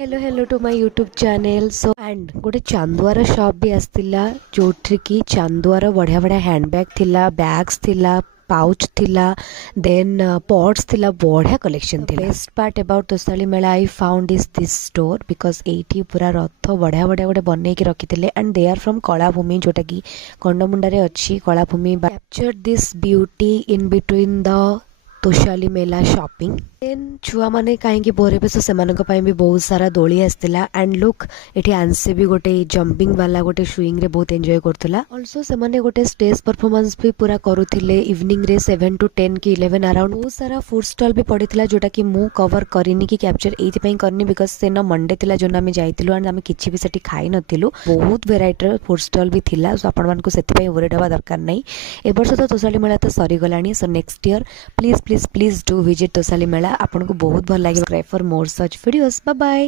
Hello hello to my YouTube channel so and गोटे चांदुआर shop भी आसला जो कि चांदुआर बढ़िया बढ़िया हैंडबैग थिला बैग्स थिला पाउच थिला देन पॉट्स थिला बढ़िया कलेक्शन थिला best part about Tosali Mela I found is this store because एठी पूरा रथ बढ़िया बढ़िया गोटे बनै की रखिथिले and they are from Kalabhoomi जोटा कि कंडमुंडा रे अछि Kalabhoomi capture this beauty in between the Toshali Mela shopping then छुआ माने कहीं बोर हे सो से भी बहुत सारा दोली आसला एंड लुक एठी आंसे भी गोटे जंपिंग वाला गोटे स्विंग रे बहुत एंजॉय करथला आल्सो से माने गोटे स्टेज परफॉर्मेंस भी पूरा करूथिले इवनिंग रे 7 to 10 की 11 अराउंड बहुत सारा फूड स्टॉल भी पड़ीथिला जोटा कि मु कवर करिनी कि कैप्चर एथि पई करनी बिकॉज से न मंडे थिला जोन आमे जाइतिलु एंड आमे किछि भी सेठी खाइ नथिलु बहुत वेराइटी रो फूड स्टॉल भी थिला सो आपण मान को सेति पई वरीड हवा दरकार नै ए वर्ष तो तोसाली मेला तो सरी गलानी so next year please please please do visit Tosali Mela आपन को बहुत भल लागे subscribe for more such videos bye bye.